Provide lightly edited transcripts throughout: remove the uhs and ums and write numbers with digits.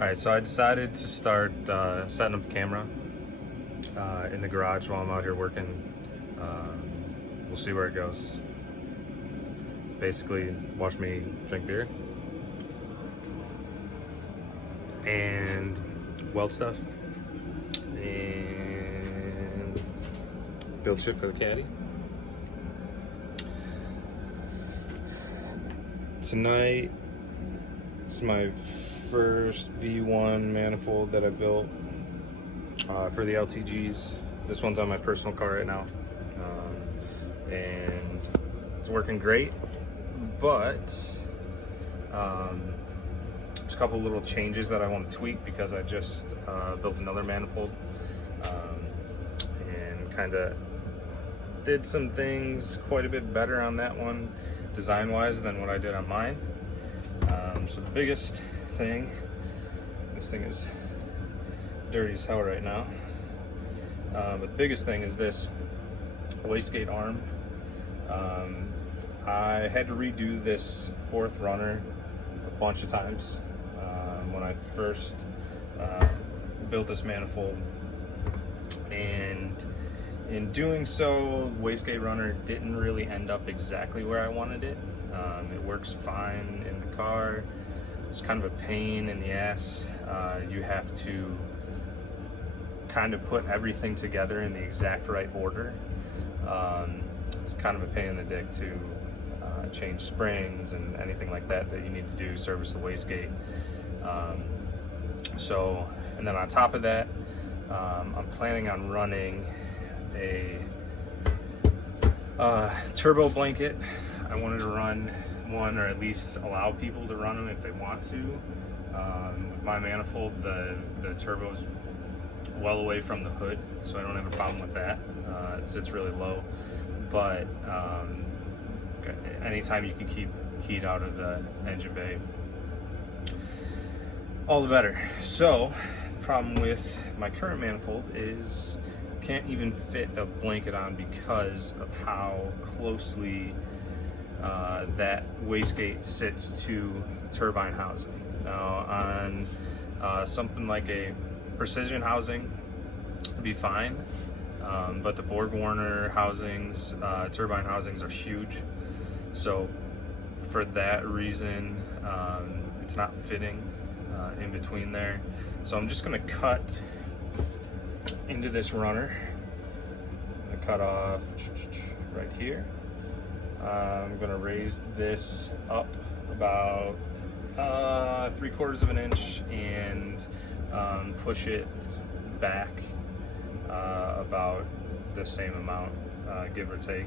Alright, so I decided to start setting up a camera in the garage while I'm out here working. We'll see where it goes. Basically, watch me drink beer and weld stuff and build shit for the caddy. Tonight is my first V1 manifold that I built for the LTGs. This one's on my personal car right now, and it's working great, but there's a couple little changes that I want to tweak because I just built another manifold and kind of did some things quite a bit better on that one design-wise than what I did on mine. So the biggest thing, this thing is dirty as hell right now, but the biggest thing is this wastegate arm. I had to redo this fourth runner a bunch of times when I first built this manifold, and in doing so, wastegate runner didn't really end up exactly where I wanted it. It works fine in the car. It's kind of a pain in the ass. You have to kind of put everything together in the exact right order. It's kind of a pain in the dick to change springs and anything like that that you need to do, service the wastegate. And then on top of that, I'm planning on running a turbo blanket. I wanted to run one, or at least allow people to run them if they want to. With my manifold, the turbo's well away from the hood, so I don't have a problem with that. It sits really low, but anytime you can keep heat out of the engine bay, all the better. So the problem with my current manifold is can't even fit a blanket on because of how closely that wastegate sits to turbine housing. Now on something like a precision housing would be fine, but the Borg Warner housings, turbine housings are huge. So for that reason, it's not fitting in between there. So I'm just gonna cut into this runner. I'm gonna cut off right here. I'm gonna raise this up about 3/4 of an inch and push it back about the same amount, give or take.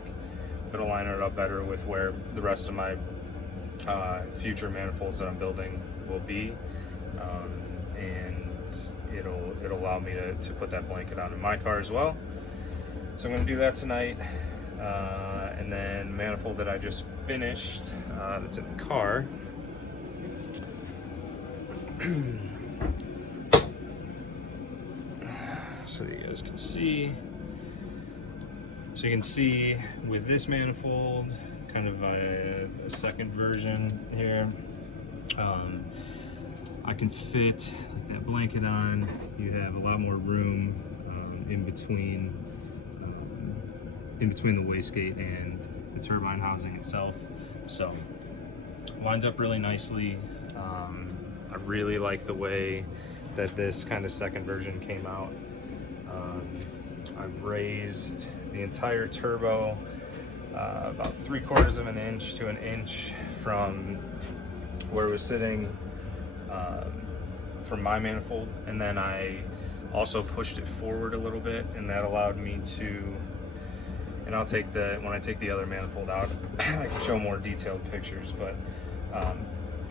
It'll line it up better with where the rest of my future manifolds that I'm building will be, and it'll allow me to put that blanket on in my car as well. So I'm going to do that tonight, and then manifold that I just finished that's in the car. So you guys can see. So you can see with this manifold, kind of a second version here, I can fit like that blanket on. You have a lot more room in between the wastegate and the turbine housing itself. So lines up really nicely. I really like the way that this kind of second version came out. I've raised the entire turbo about 3/4 of an inch to an inch from where it was sitting from my manifold, and then I also pushed it forward a little bit, and that allowed me to, and when I take the other manifold out, I can show more detailed pictures, but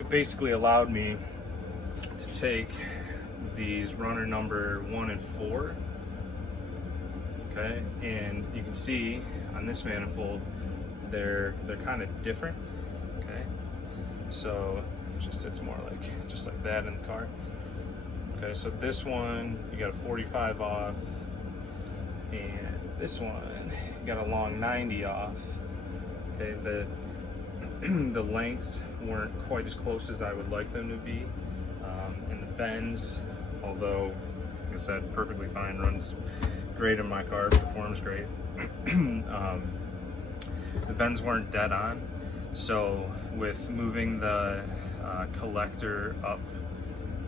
it basically allowed me to take these runner number 1 and 4, okay, and you can see on this manifold they're kind of different, okay, so it just sits more like just like that in the car. Okay, so this one you got a 45 off, and this one you got a long 90 off. Okay, the lengths weren't quite as close as I would like them to be. And the bends, although like I said, perfectly fine, runs great in my car, performs great. The bends weren't dead on, so with moving the collector up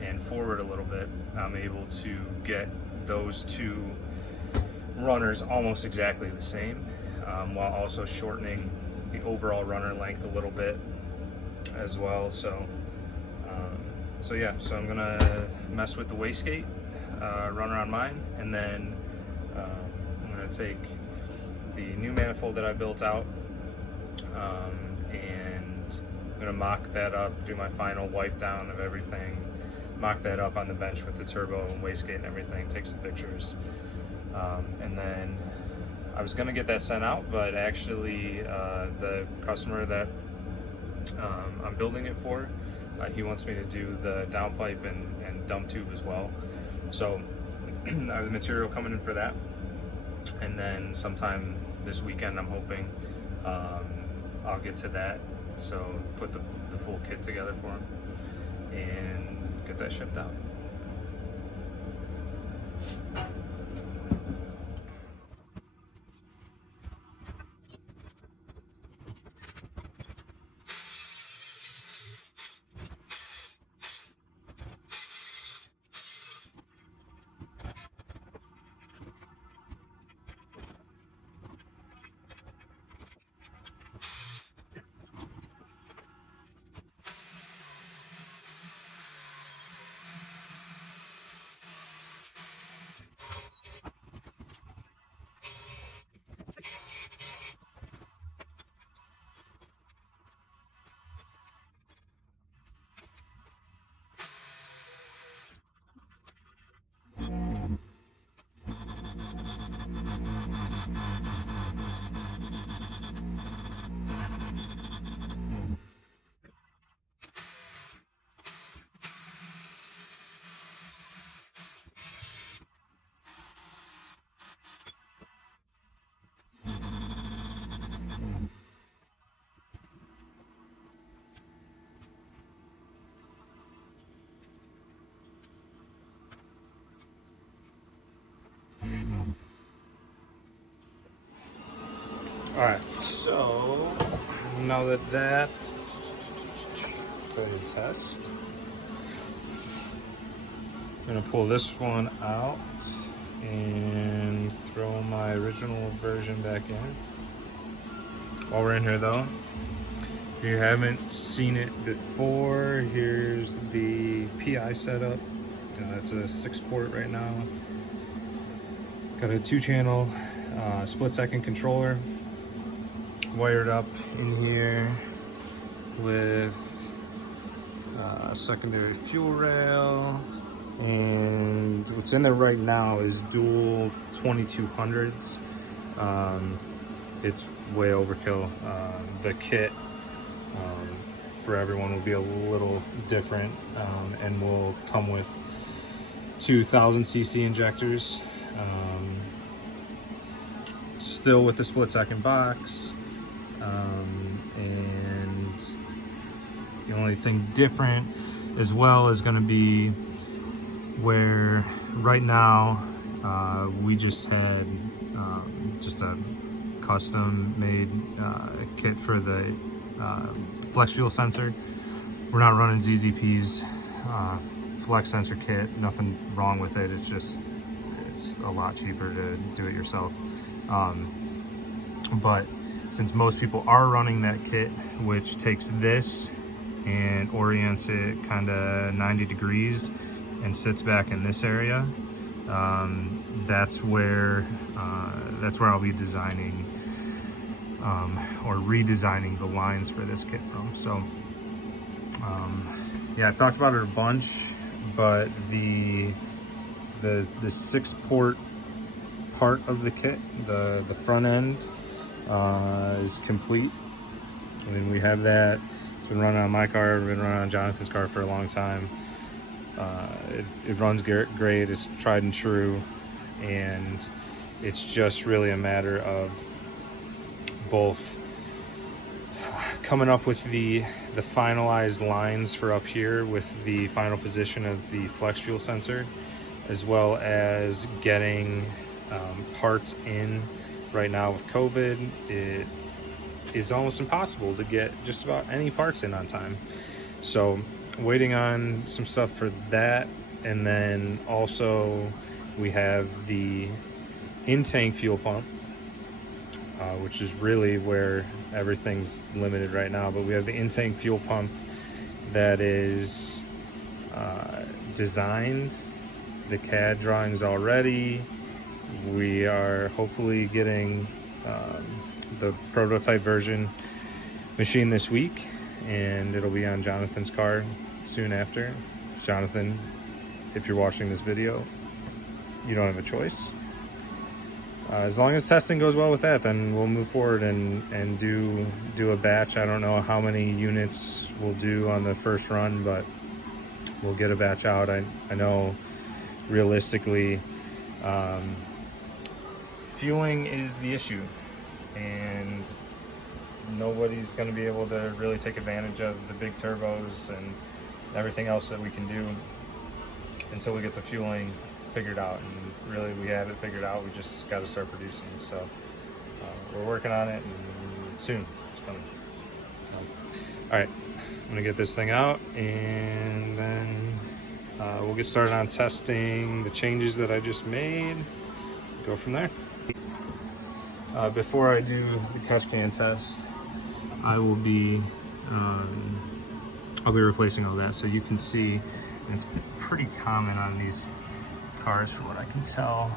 and forward a little bit, I'm able to get those two runners almost exactly the same, while also shortening the overall runner length a little bit as well. So yeah, so I'm gonna mess with the wastegate runner on mine, and then I'm gonna take the new manifold that I built out, and I'm gonna mock that up, do my final wipe down of everything, mock that up on the bench with the turbo and wastegate and everything, take some pictures, and then I was gonna get that sent out, but actually the customer that I'm building it for, he wants me to do the downpipe and dump tube as well. So I have the material coming in for that, and then sometime this weekend I'm hoping I'll get to that, so put the full kit together for him and get that shipped out. Alright, so now that go ahead and test. I'm gonna pull this one out and throw my original version back in. While we're in here though, if you haven't seen it before, here's the PI setup. It's a 6-port right now. Got a 2-channel split-second controller wired up in here with a secondary fuel rail, and what's in there right now is dual 2200s. It's way overkill. The kit for everyone will be a little different, and will come with 2000cc injectors, still with the split-second box. And the only thing different as well is going to be where right now we just had just a custom made kit for the flex fuel sensor. We're not running ZZP's flex sensor kit, nothing wrong with it, it's a lot cheaper to do it yourself. But since most people are running that kit, which takes this and orients it kind of 90 degrees and sits back in this area, that's where I'll be designing or redesigning the lines for this kit from. So yeah, I've talked about it a bunch, but the 6-port part of the kit, the front end, is complete. I mean, we have that. It's been running on my car, been running on Jonathan's car for a long time. It runs great, it's tried and true, and it's just really a matter of both coming up with the finalized lines for up here with the final position of the flex fuel sensor, as well as getting parts in. Right now with COVID, it is almost impossible to get just about any parts in on time. So waiting on some stuff for that. And then also we have the in-tank fuel pump, which is really where everything's limited right now. But we have the in-tank fuel pump that is designed, the CAD drawings already. We are hopefully getting the prototype version machine this week, and it'll be on Jonathan's car soon after. Jonathan, if you're watching this video, you don't have a choice. As long as testing goes well with that, then we'll move forward and do a batch. I don't know how many units we'll do on the first run, but we'll get a batch out. I know realistically, fueling is the issue, and nobody's going to be able to really take advantage of the big turbos and everything else that we can do until we get the fueling figured out. And really, we have it figured out. We just got to start producing. So we're working on it, and soon it's coming. All right, I'm gonna get this thing out, and then we'll get started on testing the changes that I just made. Go from there. Before I do the catch can test, I will be I'll be replacing all that, so you can see. And it's pretty common on these cars, from what I can tell.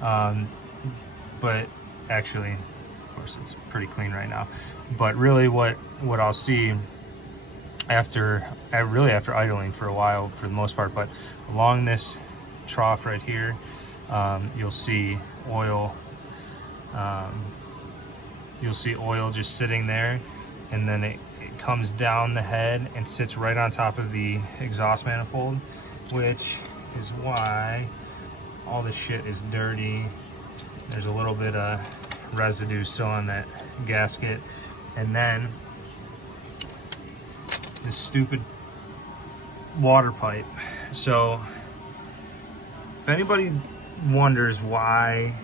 But actually, of course, it's pretty clean right now. But really, what I'll see after idling for a while, for the most part, but along this trough right here, you'll see oil. You'll see oil just sitting there, and then it comes down the head and sits right on top of the exhaust manifold, which is why all this shit is dirty. There's a little bit of residue still on that gasket. And then this stupid water pipe. So if anybody wonders why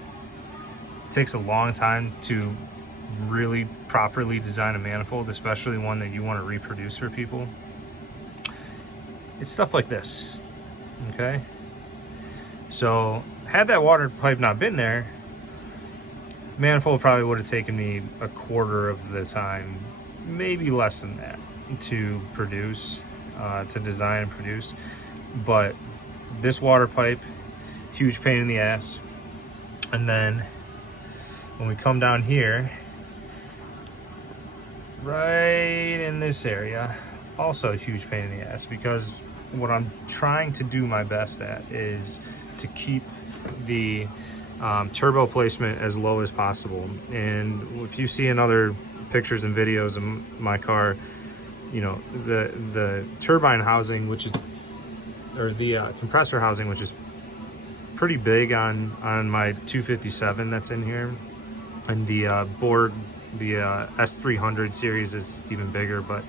it takes a long time to really properly design a manifold, especially one that you want to reproduce for people, it's stuff like this. Okay, so had that water pipe not been there, manifold probably would have taken me a quarter of the time, maybe less than that, to produce, to design and produce. But this water pipe, huge pain in the ass. And then when we come down here, right in this area, also a huge pain in the ass, because what I'm trying to do my best at is to keep the turbo placement as low as possible. And if you see in other pictures and videos of my car, you know, the turbine housing, which is, or the compressor housing, which is pretty big on my 257 that's in here, and the board, the S300 series is even bigger, but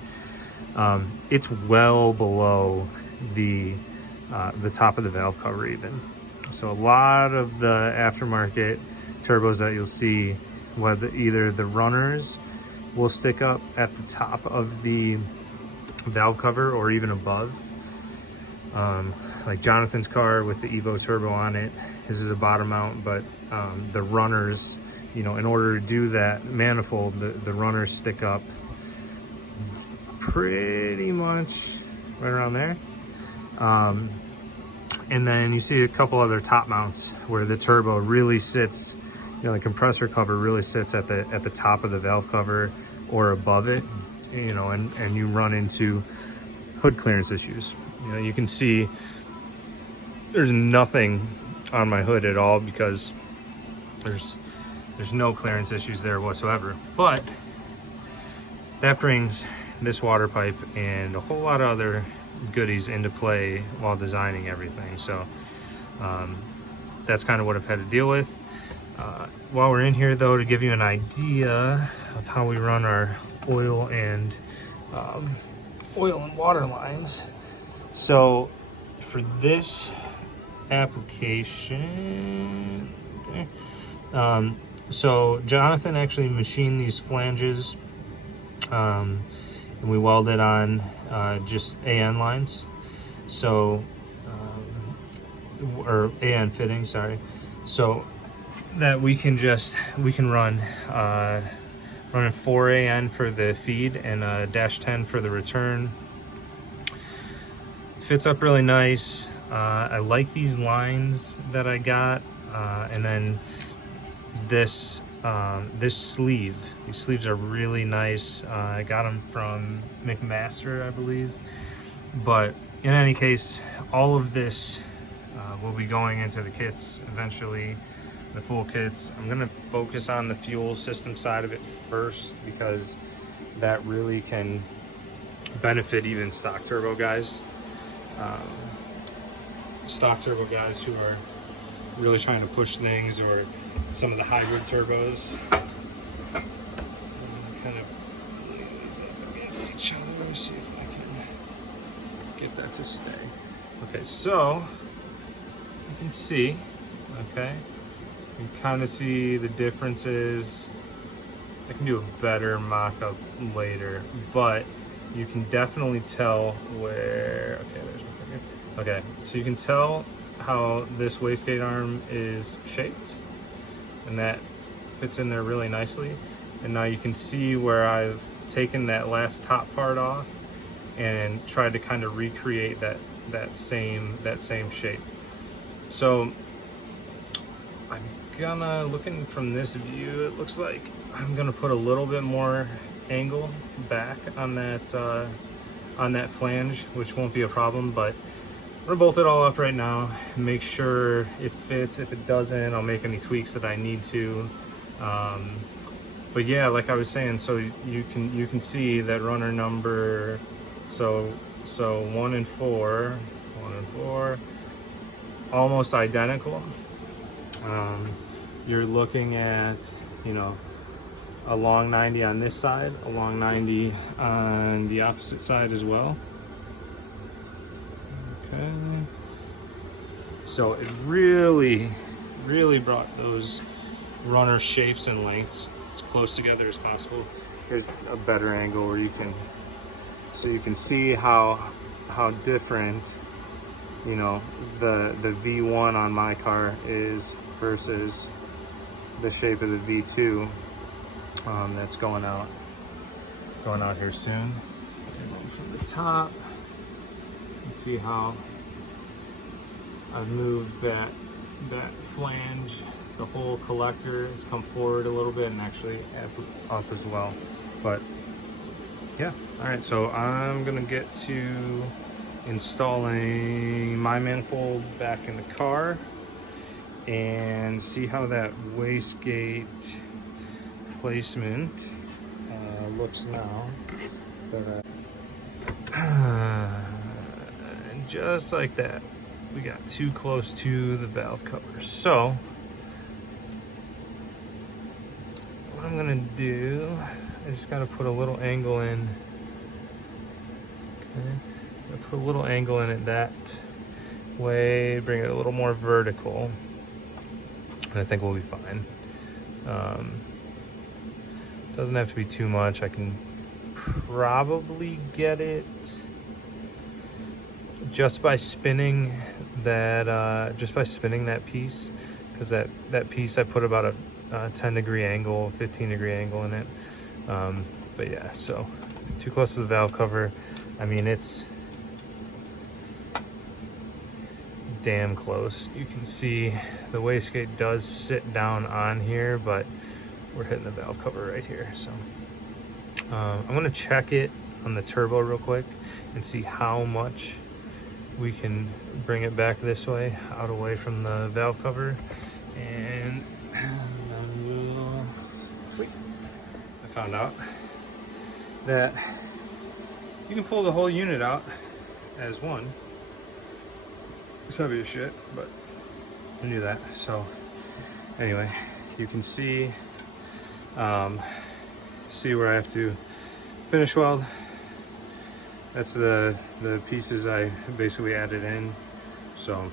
it's well below the top of the valve cover even. So a lot of the aftermarket turbos that you'll see, whether either the runners will stick up at the top of the valve cover or even above. Like Jonathan's car with the Evo turbo on it, this is a bottom mount, but the runners, you know, in order to do that manifold, the runners stick up pretty much right around there. And then you see a couple other top mounts where the turbo really sits, you know, the compressor cover really sits at the top of the valve cover or above it, you know, and you run into hood clearance issues. You know, you can see there's nothing on my hood at all because there's no clearance issues there whatsoever. But that brings this water pipe and a whole lot of other goodies into play while designing everything. So that's kind of what I've had to deal with. While we're in here though, to give you an idea of how we run our oil and water lines. So for this application, so Jonathan actually machined these flanges, and we welded on just AN lines, so or AN fitting, sorry, so that we can run running 4 AN for the feed and -10 for the return. Fits up really nice. I like these lines that I got, and then this sleeve. These sleeves are really nice. I got them from McMaster, I believe. But in any case, all of this will be going into the kits eventually, the full kits. I'm gonna focus on the fuel system side of it first, because that really can benefit even stock turbo guys. Stock turbo guys who are really trying to push things, or some of the hybrid turbos. Kind of lay these up against each other. Let me see if I can get that to stay. Okay, so you can see, okay, you kind of see the differences. I can do a better mock-up later, but you can definitely tell where, okay, there's my finger. Okay, so you can tell how this wastegate arm is shaped, and that fits in there really nicely. And now you can see where I've taken that last top part off and tried to kind of recreate that same shape. So I'm gonna, looking from this view, it looks like I'm gonna put a little bit more angle back on that flange, which won't be a problem, but I'm gonna bolt it all up right now and make sure it fits. If it doesn't, I'll make any tweaks that I need to. But yeah, like I was saying, so you can see that runner number, so 1 and 4, almost identical. You're looking at, you know, a long 90 on this side, a long 90 on the opposite side as well. Okay. So it really brought those runner shapes and lengths as close together as possible. Here's a better angle where you can see how different, you know, the V1 on my car is versus the shape of the V2 that's going out here soon. And then from the top, you can see how I've moved that flange. The whole collector has come forward a little bit and actually up as well. But yeah, all right, so I'm gonna get to installing my manifold back in the car and see how that wastegate placement looks now. And just like that, we got too close to the valve cover. So what I'm gonna do, I just gotta put a little angle in. Okay, I put a little angle in it that way, bring it a little more vertical, and I think we'll be fine. Doesn't have to be too much. I can probably get it just by spinning that piece, because that piece I put about a 10-degree angle, 15-degree angle in it. But yeah, so too close to the valve cover. I mean, it's damn close. You can see the wastegate does sit down on here, but we're hitting the valve cover right here. So I'm gonna check it on the turbo real quick and see how much we can bring it back this way, out away from the valve cover, and I found out that you can pull the whole unit out as one. It's heavy as shit, but I knew that. So anyway, you can see where I have to finish weld. That's the pieces I basically added in. So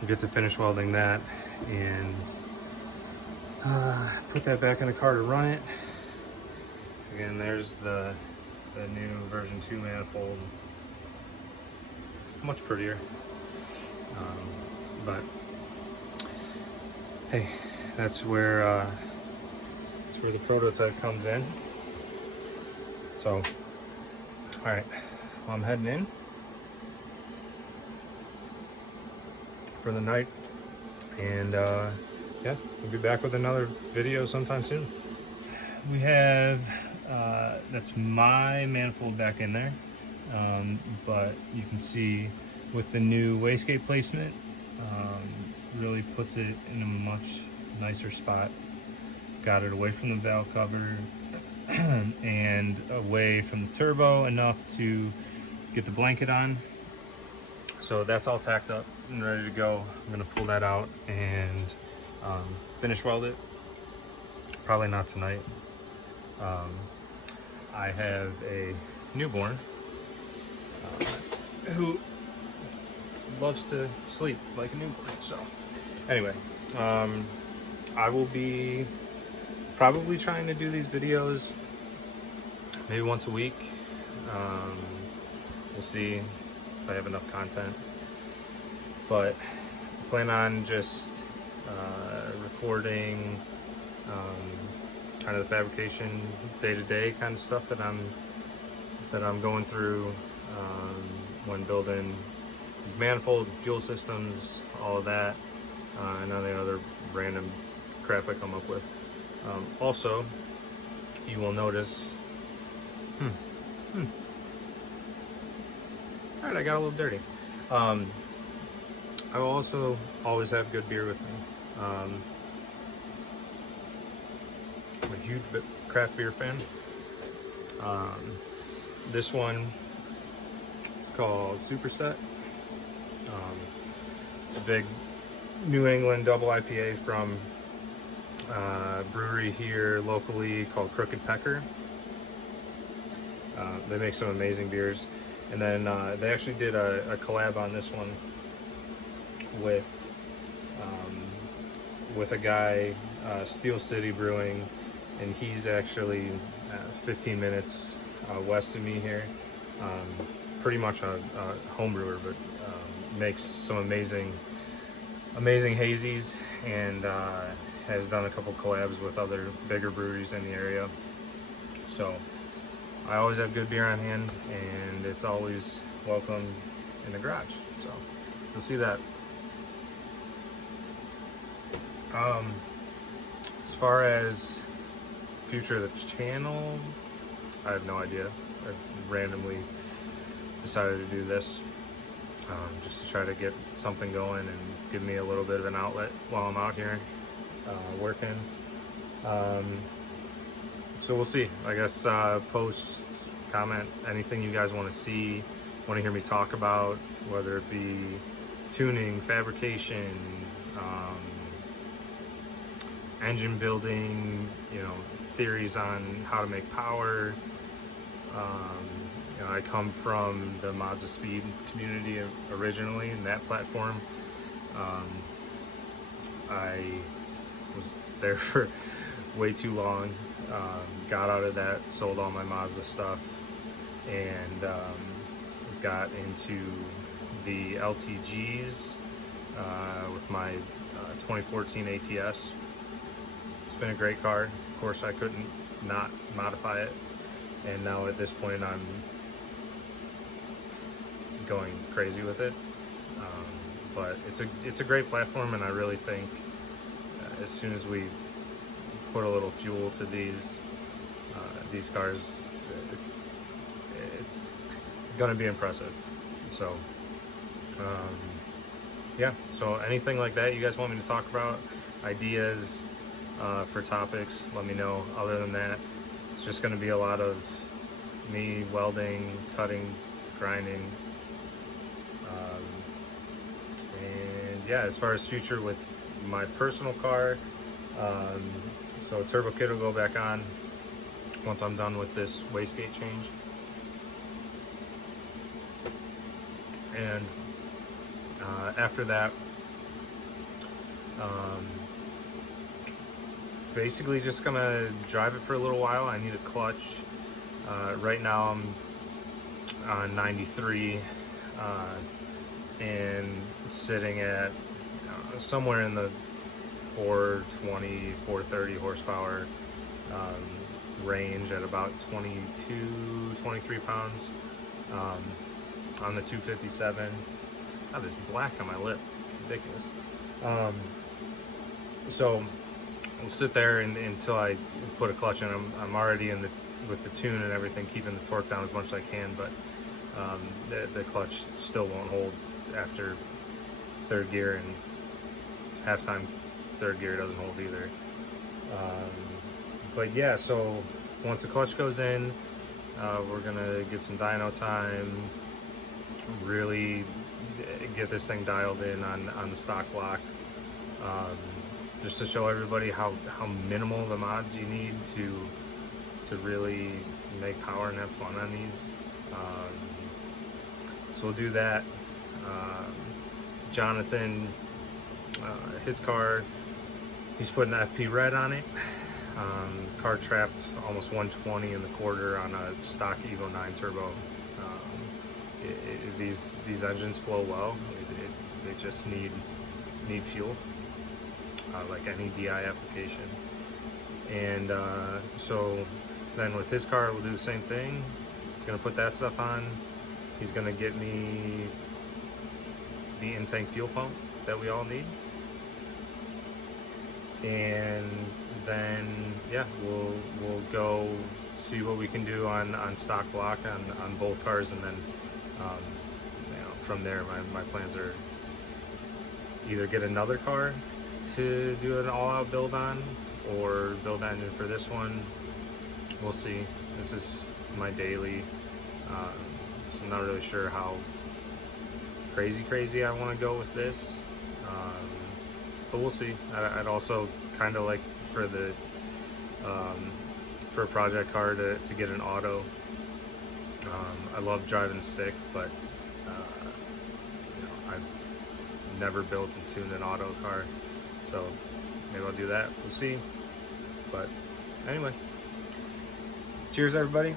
we'll get to finish welding that and put that back in the car to run it. Again, there's the new version 2 manifold. Much prettier. But hey, that's where the prototype comes in. So, all right, well, I'm heading in for the night, and yeah, we'll be back with another video sometime soon. We have that's my manifold back in there, but you can see with the new wastegate placement, really puts it in a much nicer spot. Got it away from the valve cover and away from the turbo enough to get the blanket on. So that's all tacked up and ready to go. I'm gonna pull that out and finish weld it. Probably not tonight. I have a newborn who loves to sleep like a newborn. So anyway, I will be probably trying to do these videos maybe once a week. We'll see if I have enough content, but I plan on just recording kind of the fabrication day-to-day kind of stuff that I'm going through when building these manifolds, fuel systems, all of that, and all the other random crap I come up with. Also, you will notice, all right, I got a little dirty. I will also always have good beer with me. I'm a huge craft beer fan. This one is called Superset. It's a big New England double IPA from a brewery here locally called Crooked Pecker. They make some amazing beers. And then they actually did a collab on this one with a guy, Steel City Brewing, and he's actually 15 minutes west of me here. Pretty much a home brewer, but makes some amazing hazies, and has done a couple collabs with other bigger breweries in the area. So I always have good beer on hand, and it's always welcome in the garage. So you'll see that. As far as future of the channel, I have no idea. I randomly decided to do this just to try to get something going and give me a little bit of an outlet while I'm out here working. So we'll see. I guess post, comment, anything you guys want to see, want to hear me talk about, whether it be tuning, fabrication, engine building, theories on how to make power. I come from the Mazda Speed community originally in that platform. I was there for way too long. Got out of that, sold all my Mazda stuff, and got into the LTGs with my 2014 ATS. It's been a great car. Of course, I couldn't not modify it, and now at this point I'm going crazy with it. But it's a great platform, and I really think as soon as we put a little fuel to these cars, it's gonna be impressive. So yeah, so anything like that you guys want me to talk about, ideas for topics, let me know. Other than that, it's just gonna be a lot of me welding, cutting, grinding, and yeah, as far as future with my personal car, so turbo kit will go back on. once I'm done with this wastegate change. And after that, basically just gonna drive it for a little while. I need a clutch. Right now I'm on 93 and sitting at somewhere in the 420, 430 horsepower range at about 22, 23 pounds on the 257. Oh, there's black on my lip, ridiculous. So we'll sit there until I put a clutch in. I'm already in with the tune and everything, keeping the torque down as much as I can, but the clutch still won't hold after third gear, and half-time third gear doesn't hold either. But yeah, so once the clutch goes in, we're gonna get some dyno time, really get this thing dialed in on the stock block, just to show everybody how minimal the mods you need to really make power and have fun on these. So we'll do that. Jonathan, his car, he's putting FP Red on it. Car trapped almost 120 in the quarter on a stock Evo 9 turbo. These engines flow well. They just need fuel, like any DI application. And so then with his car, we'll do the same thing. He's gonna put that stuff on. He's gonna get me the in-tank fuel pump that we all need. And then yeah, we'll go see what we can do on stock block on both cars, and then from there my plans are either get another car to do an all-out build on, or build that engine for this one. We'll see. This is my daily, so I'm not really sure how crazy I want to go with this, but we'll see. I'd also kind of like for the for a project car to get an auto. I love driving a stick, but I've never built and tuned an auto car, so maybe I'll do that. We'll see. But anyway, cheers everybody.